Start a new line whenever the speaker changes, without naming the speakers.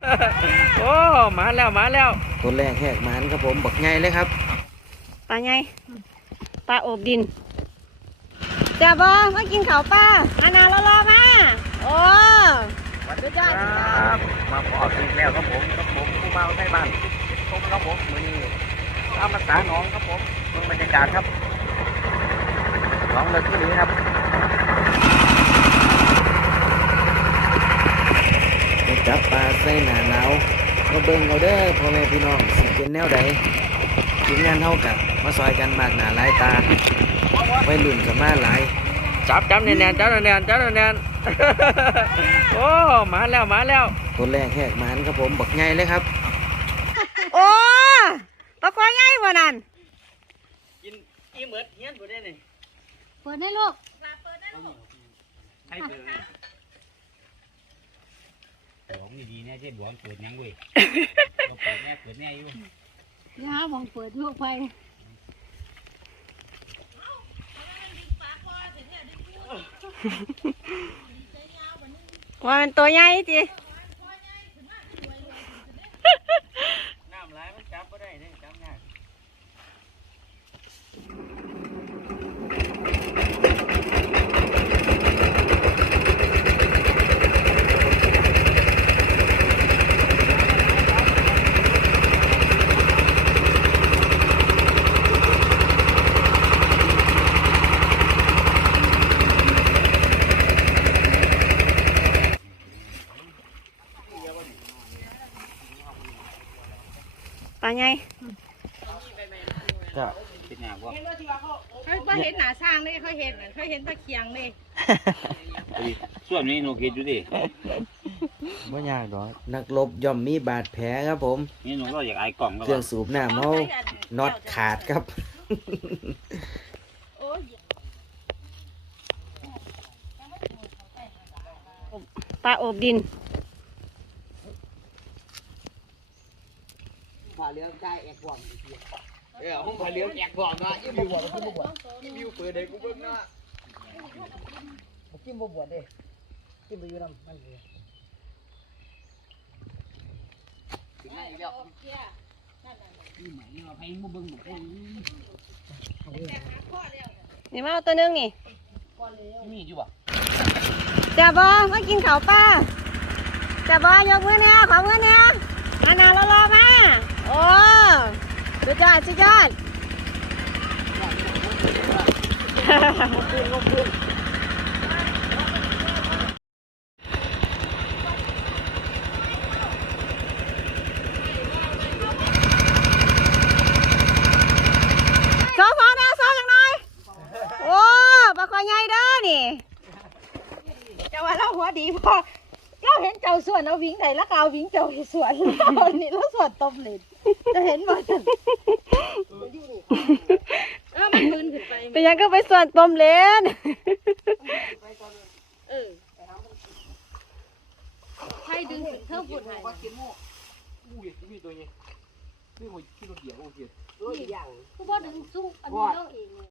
โอ้มาแล้วตัวแรกแหกหมานครับผมบักใหญ่เลยครับ
ปลาไงปลาโอบดินจ้าบอมากินข้าวปลาอาณารอมาโอ้ดูจ้า
ครับมาพอถึงแล้วครับผมผู้เมาไทยบ้านตรงครับผมมือนี้ตามภาษาหนองครับผมเมืองบรรยากาศครับหนองเลิกที่นี้ครับจับปลาใส่หน้าหนาวมาเบิ่งเอาเด้อพ่อแม่พี่น้องสิเป็นแนวใดทีมงานเท่ากับมาซอยกันมากหน้าหลายตาไปลุ่นกับมาหลายจับแน่นจับแน่นโอ้มาแล้วตัวแรกแหกหมานครับผมบักใหญ่เลยครับ
โอ้ปลาควายใหญ่กว่านั้น
กินอีเหมือนเงี้ยนบ่ได้นี่
เปิดได้ลูก
ให้เปิด
ของดีๆเนี่ยเจ๊บัวเปิดยังเว้ยเปิดแน่อยู่
นี่ฮะมองเปิดลูกไปว่ามันตัวใหญ่จี
น้ำไหลมันจับบ่ได้เนี่ยจับยาก
ปลาไง
ก็
เป็นหนักวะ
เขาเห็นหนาสร้างเลยเขาเห็นตะเคียงเลย
ส่วนนี้โนเกตอยู่ดิ
ไม่ยากหรอกนักรบย่อมมีบาดแผลครับผม
นี่หนูก็อยากไอ้กล่อง
เครื่องสูบน้ำเขาน็อตขาดครับ
ปลาโอบดิน
ผ่าเลี้ยงได้แอกบ่อนห้องผ่าเลี้ยงแอกบ่อนนะยิ่งบ่อนยิ่งบ่อนยิ่งเปิดเด็กกูเบิ่งนะจิ้มบ่อนเด้จิ้มไปอยู่น้ำมันเลย
นี่มาเอาตัวนึงนี่
มีอยู่ป่ะ
จ้าบอมากินข้าวปลาจ้าบอยกมือเนี่ยขอมือเนี่ยอาณารอมาโอ้สุดยอดโซ่พอแล้วโซ่ยังไงโอ้ปลาคอยใหญ่เด้อนี่เจ้าว่าเราหัวดีพอเราเห็นเจ้าส่วนเอาวิ่งไหนแล้วเอาวิ่งเจ้าส่วนนี่แล้วส่วนต้มเลยจะเห็นบ่มันมืนขึ้นไปเป็นยังก็ไปส่วนต้มเลนให้ดึงขึ้นเท่าฝุ่นหายกูว่าดึงซุ้งอันนี้เราเอง